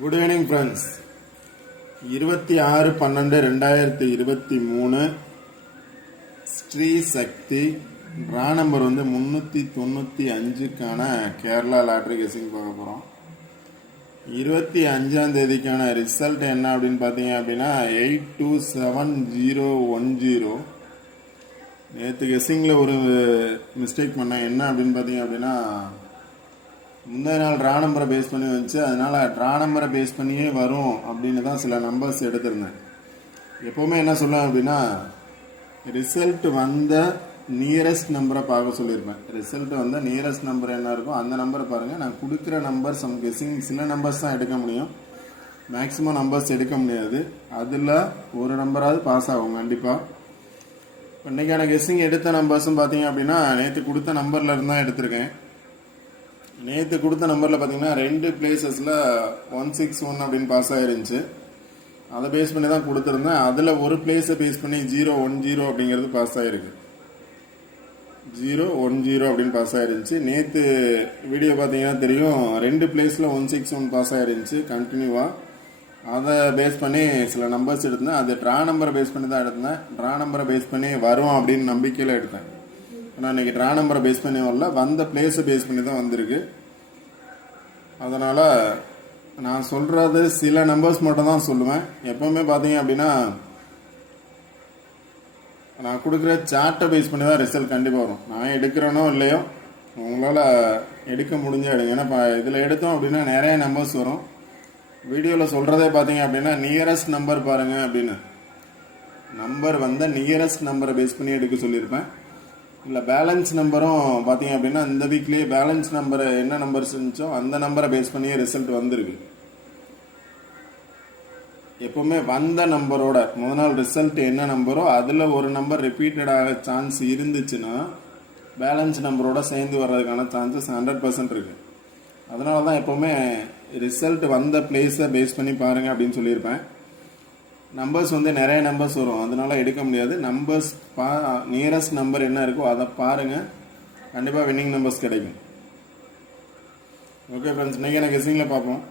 Good evening friends. 26/12/2023 Sri Shakti draw number 395க்கான Kerala lottery guessing பார்க்க போகிறோம். 25ஆம் தேதிக்கான ரிசல்ட் என்ன அப்படின்னு பார்த்தீங்க அப்படின்னா 827010. நேற்று கெஸிங்கில் ஒரு மிஸ்டேக் பண்ணேன். என்ன அப்படின்னு பார்த்தீங்க அப்படின்னா முந்தைய நாள் ட்ரா நம்பரை பேஸ் பண்ணி வந்துச்சு. அதனால் ட்ரா நம்பரை பேஸ் பண்ணியே வரும் அப்படின்னு தான் சில நம்பர்ஸ் எடுத்திருந்தேன். எப்போவுமே என்ன சொல்லுவேன் அப்படின்னா ரிசல்ட் வந்த நியரஸ்ட் நம்பரை பார்க்க சொல்லியிருப்பேன். ரிசல்ட் வந்த நியரஸ்ட் நம்பர் என்ன இருக்கோ அந்த நம்பரை பாருங்கள். நான் கொடுக்குற நம்பர் சம் கெஸிங் சில நம்பர்ஸ் தான் எடுக்க முடியும், மேக்ஸிமம் நம்பர்ஸ் எடுக்க முடியாது. அதில் ஒரு நம்பராவது பாஸ் ஆகும் கண்டிப்பாக. இன்றைக்கான கெஸிங் எடுத்த நம்பர்ஸும் பார்த்தீங்க அப்படின்னா நேற்று கொடுத்த நம்பரில் இருந்து தான் எடுத்திருக்கேன். நேற்று கொடுத்த நம்பரில் பார்த்தீங்கன்னா 2 பிளேசஸில் 161 அப்படின்னு பாஸ் ஆகிருந்துச்சு. அதை பேஸ் பண்ணி தான் கொடுத்துருந்தேன். அதில் ஒரு பிளேஸை பேஸ் பண்ணி 010 அப்படிங்கிறது பாஸ் ஆகிருக்கு. 010 அப்படின்னு பாஸ் ஆகிருந்துச்சு. நேற்று வீடியோ பார்த்தீங்கன்னா தெரியும், 2 பிளேஸில் 161 பாஸ் ஆகிருந்துச்சு கண்டினியூவாக. அதை பேஸ் பண்ணி சில நம்பர்ஸ் எடுத்தேன். அது ட்ரா நம்பரை பேஸ் பண்ணி தான் எடுத்தேன். ட்ரா நம்பரை பேஸ் பண்ணி வரும் அப்படின்னு நம்பிக்கையில் எடுத்தேன். ஆனால் இன்றைக்கி ட்ரா நம்பரை பேஸ் பண்ணி வரல, வந்த பிளேஸை பேஸ் பண்ணி தான் வந்திருக்கு. அதனால் நான் சொல்கிறது சில நம்பர்ஸ் மட்டும் தான் சொல்லுவேன். எப்போவுமே பார்த்தீங்க அப்படின்னா நான் கொடுக்குற சார்ட்டை பேஸ் பண்ணி தான் ரிசல்ட் கண்டிப்பாக வரும். நான் எடுக்கிறேனோ இல்லையோ உங்களால் எடுக்க முடிஞ்ச எடுங்க. ஏன்னா இதில் எடுத்தோம் அப்படின்னா நிறைய நம்பர்ஸ் வரும். வீடியோவில் சொல்கிறதே பார்த்தீங்க அப்படின்னா நியரஸ்ட் நம்பர் பாருங்கள் அப்படின்னு. நம்பர் வந்த நியரஸ்ட் நம்பரை பேஸ் பண்ணி எடுக்க சொல்லியிருப்பேன். இல்லை பேலன்ஸ் நம்பரும் பார்த்தீங்க அப்படின்னா இந்த வீக்லேயே பேலன்ஸ் நம்பர் என்ன நம்பர்ஸ் இருந்துச்சோ அந்த நம்பரை பேஸ் பண்ணியே ரிசல்ட் வந்திருக்கு. எப்போவுமே வந்த நம்பரோட முதல் நாள் ரிசல்ட் என்ன நம்பரோ அதில் ஒரு நம்பர் ரிப்பீட்டட் ஆக சான்ஸ் இருந்துச்சுன்னா பேலன்ஸ் நம்பரோட சேர்ந்து வர்றதுக்கான சான்சஸ் 100% இருக்குது. அதனால தான் எப்போவுமே ரிசல்ட் வந்த பிளேஸை பேஸ் பண்ணி பாருங்கள் அப்படின்னு சொல்லியிருப்பேன். நம்பர்ஸ் நிறைய நம்பர்ஸ் வரும், அதனால எடுக்க முடியாது. நம்பர்ஸ் நியரஸ்ட் நம்பர் என்ன இருக்கோ அதை பாருங்கள், கண்டிப்பாக வின்னிங் நம்பர்ஸ் கிடைக்கும். ஓகே ஃப்ரெண்ட்ஸ், இன்றைக்கி எனக்கு கெஸிங்கில் பார்ப்போம்.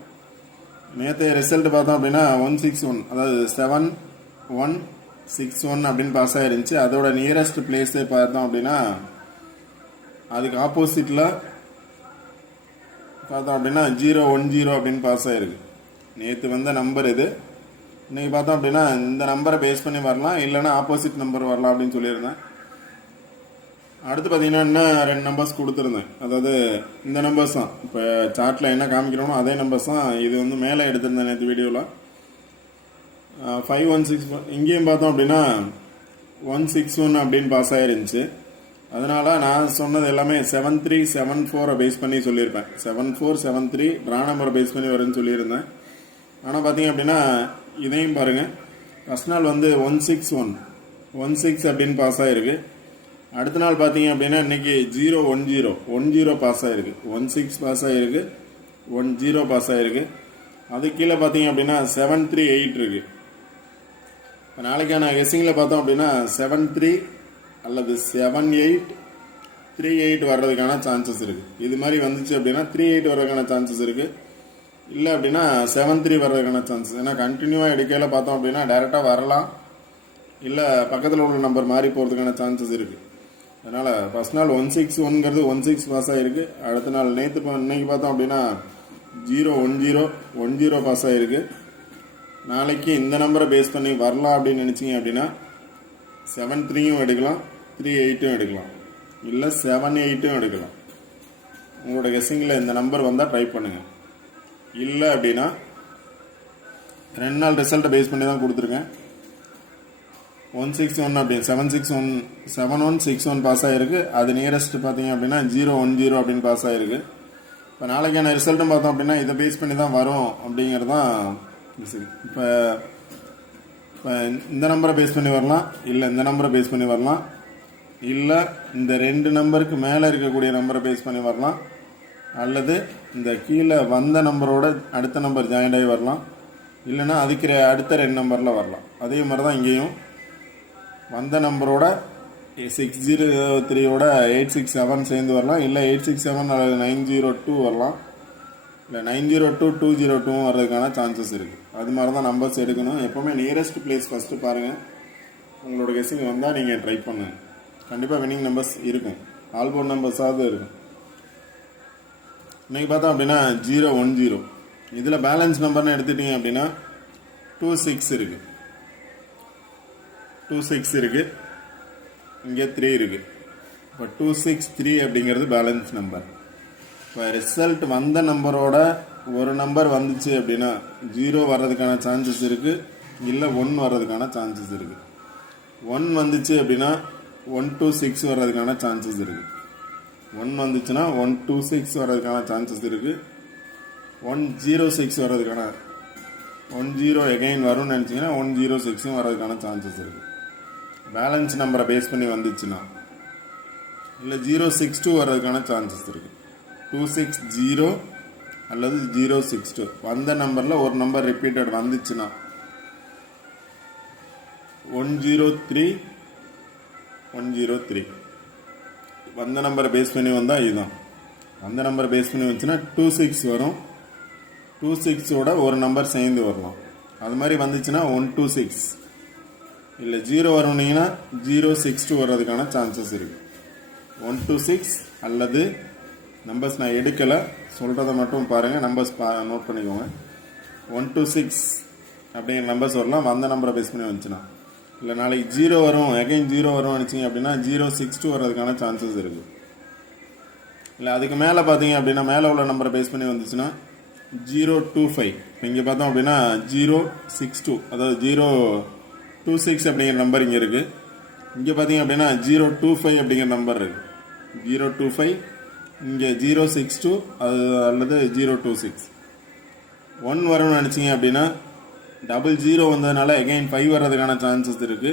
நேற்று ரிசல்ட் பார்த்தோம் அப்படின்னா 161, அதாவது 7161 அப்படின்னு பாஸ் ஆகிருந்துச்சு. அதோட நியரஸ்ட் பிளேஸே பார்த்தோம் அப்படின்னா அதுக்கு ஆப்போசிட்டில் பார்த்தோம் அப்படின்னா 010 அப்படின்னு பாஸ் ஆகிருக்கு. நேற்று வந்த நம்பர் இது. இன்றைக்கி பார்த்தோம் அப்படின்னா இந்த நம்பரை பேஸ் பண்ணி வரலாம், இல்லைன்னா ஆப்போசிட் நம்பர் வரலாம் அப்படின்னு சொல்லியிருந்தேன். அடுத்து பார்த்தீங்கன்னா இன்னும் 2 நம்பர்ஸ் கொடுத்துருந்தேன். அதாவது இந்த நம்பர்ஸ் தான் இப்போ சார்ட்டில் என்ன காமிக்கிறோமோ அதே நம்பர்ஸ் தான். இது மேலே எடுத்திருந்தேன் நேற்று வீடியோவில் 516. இங்கேயும் பார்த்தோம் அப்படின்னா 161 அப்படின்னு பாஸ் ஆகிருந்துச்சு. அதனால் நான் சொன்னது எல்லாமே 7374 பேஸ் பண்ணி சொல்லியிருப்பேன். 7473 ட்ரா நம்பரை பேஸ் பண்ணி வரும்னு சொல்லியிருந்தேன். ஆனால் பார்த்தீங்க அப்படின்னா இதையும் பாருங்கள். ஃபஸ்ட் நாள் 161 அப்படின்னு பாஸ் ஆகிருக்கு. அடுத்த நாள் பார்த்தீங்க அப்படின்னா இன்றைக்கி 010 பாஸ் ஆகிருக்கு. 16 பாஸ் ஆகிருக்கு, 10 பாஸ் ஆகிருக்கு. அது கீழே பார்த்தீங்க அப்படின்னா 738 இருக்குது. இப்போ நாளைக்கான கெஸிங்கில் பார்த்தோம் அப்படின்னா 73 அல்லது 7838 வர்றதுக்கான சான்சஸ் இருக்குது. இது மாதிரி வந்துச்சு அப்படின்னா 38 வர்றதுக்கான சான்சஸ் இருக்குது. இல்லை அப்படின்னா 73 வர்றதுக்கான சான்சஸ். ஏன்னா கண்டினியூவாக எடுக்கையில் பார்த்தோம் அப்படின்னா டைரெக்டாக வரலாம், இல்லை பக்கத்தில் உள்ள நம்பர் மாறி போகிறதுக்கான சான்சஸ் இருக்குது. அதனால் ஃபஸ்ட் நாள் 161ங்கிறது 16 பாஸ் ஆகிருக்கு. அடுத்த நாள் இன்னைக்கு பார்த்தோம் அப்படின்னா 010 பாஸ் ஆகிருக்கு. நாளைக்கு இந்த நம்பரை பேஸ் பண்ணி வரலாம் அப்படின்னு நினச்சிங்க அப்படின்னா 73யும் எடுக்கலாம், 38ம் எடுக்கலாம், இல்லை 78ம் எடுக்கலாம். உங்களோட கெஸ்ஸிங்கில் இந்த நம்பர் வந்தால் ட்ரை பண்ணுங்கள். இல்லை அப்படின்னா 2 நாள் ரிசல்ட்டை பேஸ் பண்ணி தான் கொடுத்துருக்கேன். 161 அப்படின்னு 7161 பாஸ் ஆகிருக்கு. அது நியரஸ்ட் பார்த்தீங்க அப்படின்னா 010 அப்படின்னு பாஸ் ஆகிருக்கு. இப்போ நாளைக்கான ரிசல்ட்டும் பார்த்தோம் அப்படின்னா இதை பேஸ் பண்ணி தான் வரும் அப்படிங்கிறது தான். இப்போ இந்த நம்பரை பேஸ் பண்ணி வரலாம், இல்லை இந்த நம்பரை பேஸ் பண்ணி வரலாம், இல்லை இந்த 2 நம்பருக்கு மேலே இருக்கக்கூடிய நம்பரை பேஸ் பண்ணி வரலாம், அல்லது இந்த கீழே வந்த நம்பரோட அடுத்த நம்பர் ஜாயிண்ட் ஆகி வரலாம், இல்லைன்னா அதுக்கு அடுத்த 2 நம்பரில் வரலாம். அதே மாதிரி தான் இங்கேயும் வந்த நம்பரோட 603யோட 867 சேர்ந்து வரலாம், இல்லை 867 அல்லது 902 வரலாம், இல்லை 902 வர்றதுக்கான சான்சஸ் இருக்குது. அது மாதிரி தான் நம்பர்ஸ் எடுக்கணும். எப்போவுமே நியரஸ்ட் பிளேஸ் ஃபஸ்ட்டு பாருங்கள். உங்களோட கெஸ்ஸிங் வந்தால் நீங்கள் ட்ரை பண்ணுங்கள். கண்டிப்பாக வின்னிங் நம்பர்ஸ் இருக்கும். ஆல்போர்ட் நம்பர்ஸாவது இருக்கும். இன்றைக்கி பார்த்தோம் அப்படின்னா 010. இதில் பேலன்ஸ் நம்பர்னு எடுத்துட்டிங்க அப்படின்னா 26 இருக்குது. 26 இருக்குது. இங்கே 3 இருக்குது. இப்போ 263 அப்படிங்கிறது பேலன்ஸ் நம்பர். இப்போ ரிசல்ட் வந்த நம்பரோட ஒரு நம்பர் வந்துச்சு அப்படின்னா 0 வர்றதுக்கான சான்சஸ் இருக்குது, இல்லை 1 வர்றதுக்கான சான்சஸ் இருக்குது. 1 வந்துச்சு அப்படின்னா 126 வர்றதுக்கான சான்சஸ் இருக்குது. 1 வந்துச்சுன்னா 126 வர்றதுக்கான சான்சஸ் இருக்குது. 106 வர்றதுக்கான 10 எகைன் வரும்னு நினச்சிங்கன்னா 106 வர்றதுக்கான சான்சஸ் இருக்குது. பேலன்ஸ் நம்பரை பேஸ் பண்ணி வந்துச்சுன்னா. இல்லை 062 வர்றதுக்கான சான்சஸ் இருக்குது. 260 அல்லது 062 வந்த நம்பரில் ஒரு நம்பர் ரிப்பீட்டட் வந்துச்சுன்னா 103 வந்த நம்பரை பேஸ் பண்ணி வந்தால் இதுதான். வந்த நம்பரை பேஸ் பண்ணி வந்துச்சுன்னா 26 வரும். 26ஓட ஒரு நம்பர் சேர்ந்து வரலாம். அது மாதிரி வந்துச்சுன்னா 126. இல்லை 0 வரும்னீங்கன்னா 062 வர்றதுக்கான சான்சஸ் இருக்குது. 126 அல்லது நம்பர்ஸ் நான் எடுக்கலை, சொல்கிறத மட்டும் பாருங்கள். நம்பர்ஸ் நோட் பண்ணிக்கோங்க. 126 அப்படிங்கிற நம்பர்ஸ் வரலாம் வந்த நம்பரை பேஸ் பண்ணி வந்துச்சுன்னா. இல்லை நாளைக்கு 0 வரும், எகைன் 0 வரும் நினச்சிங்க அப்படின்னா 062 வர்றதுக்கான சான்சஸ் இருக்குது. இல்லை அதுக்கு மேலே பார்த்தீங்க அப்படின்னா மேலே உள்ள நம்பரை பேஸ் பண்ணி வந்துச்சுன்னா 025. இப்போ இங்கே பார்த்தோம் அப்படின்னா 062, அதாவது 026 அப்படிங்கிற நம்பர் இங்கே இருக்குது. இங்கே பார்த்தீங்க அப்படின்னா 025 அப்படிங்கிற நம்பர் இருக்குது. 025, இங்கே 062 அது அல்லது 026. 1 வரும்னு நினச்சிங்க அப்படின்னா 00 வந்ததுனால எகைன் 5 வர்றதுக்கான சான்சஸ் இருக்குது.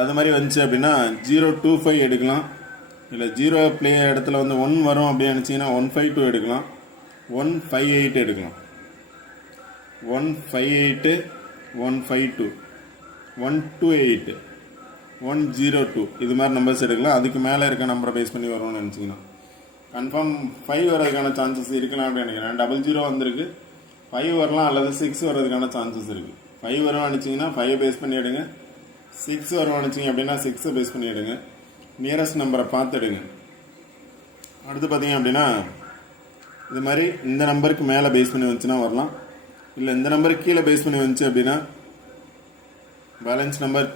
அது மாதிரி வந்துச்சு அப்படின்னா 025 எடுக்கலாம். இல்லை 0 பிளே இடத்துல வந்து 1 வரும் அப்படின்னு நினச்சிங்கன்னா 152 எடுக்கலாம். 158 எடுக்கலாம். 158, 152, 128, 102 இது மாதிரி நம்பர்ஸ் எடுக்கலாம். அதுக்கு மேலே இருக்க நம்பரை பேஸ் பண்ணி வரும்னு நினச்சிங்கன்னா கன்ஃபார்ம் 5 வர்றதுக்கான சான்சஸ் இருக்கலாம் அப்படின்னு நினைக்கிறேன். 00 வந்திருக்கு, 5 வரலாம் அல்லது 6 வர்றதுக்கான சான்சஸ் இருக்குது. 5 வரும் நினச்சிங்கன்னா 5 பேஸ் பண்ணி எடுங்க. 6 வரும் நினச்சிங்க அப்படின்னா 6 பேஸ் பண்ணி எடுங்க. நியரஸ்ட் நம்பரை பார்த்து எடுங்க. அடுத்து பார்த்தீங்க அப்படின்னா இது மாதிரி இந்த நம்பருக்கு மேலே பேஸ் பண்ணி வந்துச்சுன்னா வரலாம். இல்லை இந்த நம்பருக்கு கீழே பேஸ் பண்ணி வந்துச்சு அப்படின்னா பேலன்ஸ் நம்பர்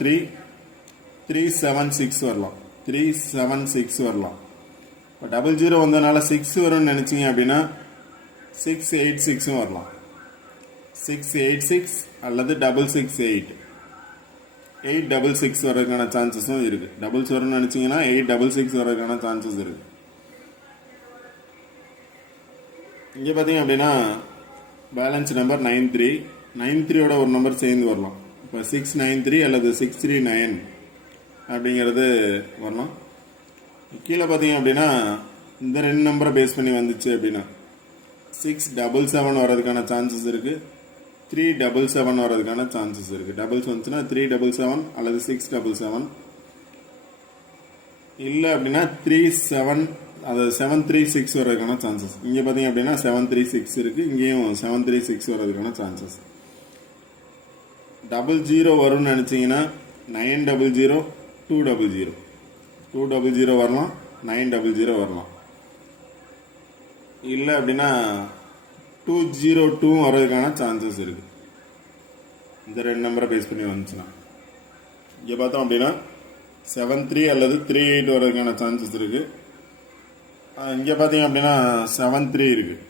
376 வரலாம். 376 வரலாம். இப்போ 00 வந்ததுனால 6 வரும்னு நினச்சிங்க அப்படின்னா 686 வரலாம். 686 அல்லது 668. 866 வர்றதுக்கான சான்சஸும் இருக்குது. டபுள்ஸ் வரும்னு நினச்சிங்கன்னா 866 வர்றதுக்கான சான்சஸ் இருக்குது. இங்கே பார்த்தீங்க அப்படின்னா பேலன்ஸ் நம்பர் 93. 93ஓட ஒரு நம்பர் சேர்ந்து வரலாம். இப்போ 693 அல்லது 639 அப்படிங்கிறது வரலாம். கீழே பார்த்தீங்க அப்படின்னா இந்த 2 நம்பரை பேஸ் பண்ணி வந்துச்சு அப்படின்னா 677 வர்றதுக்கான சான்சஸ் இருக்குது. 377 வர்றதுக்கான சான்சஸ் இருக்குது. டபுள்ஸ் வந்துச்சுன்னா 377 அல்லது 677. இல்லை அப்படின்னா 37 அது 736 வர்றதுக்கான சான்சஸ். இங்கே பார்த்தீங்க அப்படின்னா 736 இருக்குது. இங்கேயும் 736 வர்றதுக்கான சான்சஸ். 00 வரும்னு நினச்சிங்கன்னா 900, 200. 200 வரலாம், 900 வரலாம். இல்லை அப்படின்னா 202 வர்றதுக்கான சான்சஸ் இருக்குது. இந்த 2 நம்பரை பேஸ் பண்ணி வந்துச்சுன்னா இங்கே பார்த்தோம் அப்படின்னா 73 அல்லது 38 வர்றதுக்கான சான்சஸ் இருக்குது. இங்கே பார்த்தீங்க அப்படின்னா 73 இருக்குது.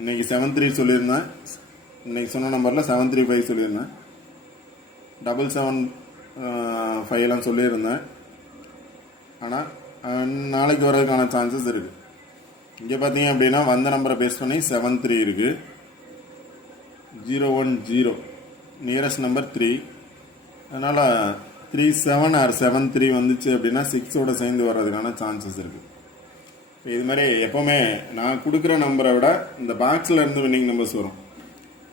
இன்றைக்கி 73 சொல்லியிருந்தேன். இன்றைக்கி சொன்ன நம்பரில் 735 சொல்லியிருந்தேன். 775 சொல்லியிருந்தேன். ஆனால் நாளைக்கு வர்றதுக்கான சான்சஸ் இருக்குது. இங்கே பார்த்தீங்க அப்படின்னா வந்த நம்பரை பேஸ் பண்ணி 73 இருக்குது. 010 நியரஸ்ட் நம்பர் 3. அதனால் 37 ஆர் 73 வந்துச்சு அப்படின்னா 6ஓட சேர்ந்து வர்றதுக்கான சான்சஸ் இருக்குது. இப்போ இது மாதிரி எப்போவுமே நான் கொடுக்குற நம்பரை விட இந்த பாக்ஸில் இருந்து வின்னிங் நம்பர்ஸ் வரும்.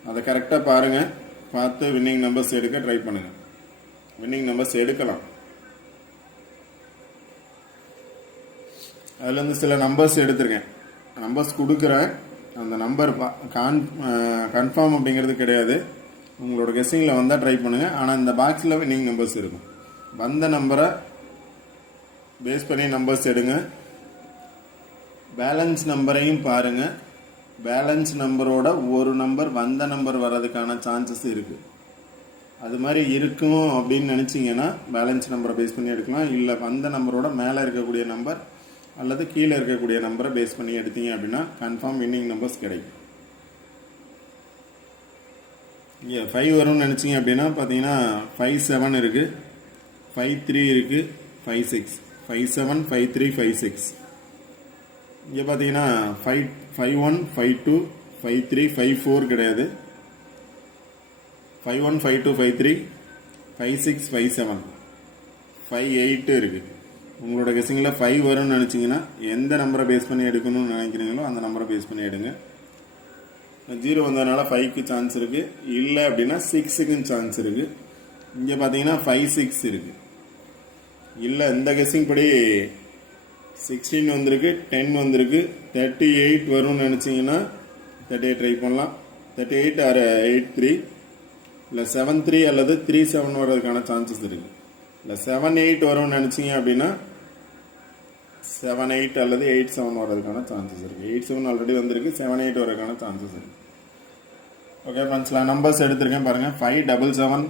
அதை கரெக்டாக பாருங்கள். பார்த்து வின்னிங் நம்பர்ஸ் எடுக்க ட்ரை பண்ணுங்கள். வின்னிங் நம்பர்ஸ் எடுக்கலாம். அதுலேருந்து சில நம்பர்ஸ் எடுத்திருக்கேன். நம்பர்ஸ் கொடுக்குறேன். அந்த நம்பர் கன்ஃபார்ம் அப்படிங்கிறது கிடையாது. உங்களோட கெஸ்ஸிங்கில் வந்தால் ட்ரை பண்ணுங்கள். ஆனால் இந்த பாக்ஸில் வின்னிங் நம்பர்ஸ் இருக்கும். வந்த நம்பரை பேஸ் பண்ணி நம்பர்ஸ் எடுங்க. பேலன்ஸ் நம்பரையும் பாருங்கள். பேலன்ஸ் நம்பரோட ஒரு நம்பர் வந்த நம்பர் வர்றதுக்கான சான்சஸ் இருக்குது. அது மாதிரி இருக்கும் அப்படின்னு நினச்சிங்கன்னா பேலன்ஸ் நம்பரை பேஸ் பண்ணி எடுக்கலாம். இல்லை வந்த நம்பரோட மேலே இருக்கக்கூடிய நம்பர் அல்லது கீழே இருக்கக்கூடிய நம்பரை பேஸ் பண்ணி எடுத்தீங்க அப்படின்னா கன்ஃபார்ம் வின்னிங் நம்பர்ஸ் கிடைக்கும். இங்கே 5 வரும்னு நினச்சிங்க அப்படின்னா பார்த்தீங்கன்னா 5-7 இருக்குது, 5-3 இருக்குது, 5-6, 5-7, 5-3, 5-6. இங்கே பார்த்தீங்கன்னா 5-1, 5-2, 5-3, 5-4 கிடையாது. 5-1, 5-2, 5-3, 5-6, 5-7, 5-8 இருக்குது. உங்களோட கெஸ்ஸிங்கில் 5 வரும்னு நினச்சிங்கன்னா எந்த நம்பரை பேஸ் பண்ணி எடுக்கணும்னு நினைக்கிறீங்களோ அந்த நம்பரை பேஸ் பண்ணி எடுங்க. 0 வந்ததுனால 5க்கு சான்ஸ் இருக்குது. இல்லை அப்படின்னா 6க்கும் சான்ஸ் இருக்குது. இங்கே பார்த்தீங்கன்னா 5-6 இருக்குது. இல்லை இந்த கெஸ்ஸிங் படி 16 வந்திருக்கு, 10 வந்திருக்கு. 38 வரும்னு நினச்சிங்கன்னா 38 ட்ரை பண்ணலாம். 38 ஆர் 8-3, இல்லை 7-3 அல்லது 3-7 வர்றதுக்கான சான்சஸ் இருக்குது. இல்லை 7-8 வரும்னு நினச்சிங்க அப்படின்னா 7-8 அல்லது 8-7 வர்றதுக்கான சான்சஸ் இருக்குது. 8-7 ஆல்ரெடி வந்திருக்கு, 7-8 வர்றதுக்கான சான்சஸ் இருக்குது. ஓகே ஃப்ரெண்ட்ஸ், நான் நம்பர்ஸ் எடுத்திருக்கேன் பாருங்கள். 5-7-7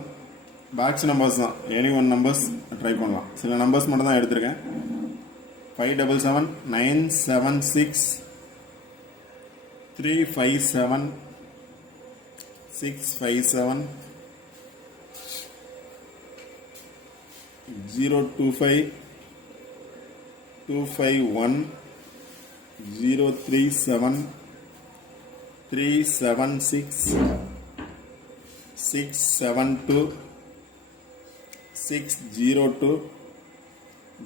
பாக்ஸ் நம்பர்ஸ் தான். எனி ஒன் நம்பர்ஸ் ட்ரை பண்ணலாம். சில நம்பர்ஸ் மட்டும் தான் எடுத்திருக்கேன். 5-7-7, 9-7-6, 3-5-7, 6-5-7, 0-2-5, 2-5-1, 0-3-7, 3-7-6, 6-7-2, 6-0-2,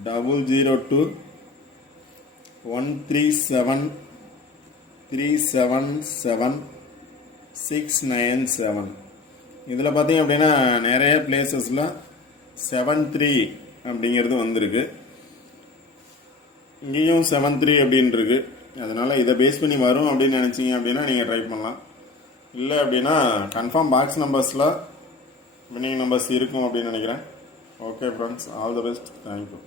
0-0-2, 1-3-7, 3-7-7, 6-9-7. இதில் பார்த்தீங்க அப்படின்னா நிறைய பிளேசஸில் 7-3 அப்படிங்கிறது வந்திருக்கு. இங்கேயும் 7-3 அப்படின்னு இருக்கு. அதனால் இதை பேஸ் பண்ணி வரும் அப்படின்னு நினச்சிங்க அப்படின்னா நீங்கள் ட்ரை பண்ணலாம். இல்லை அப்படின்னா கன்ஃபார்ம் பாக்ஸ் நம்பர்ஸில் வின்னிங் நம்பர்ஸ் இருக்கும் அப்படின்னு நினைக்கிறேன். Okay friends, all the best. Thank you.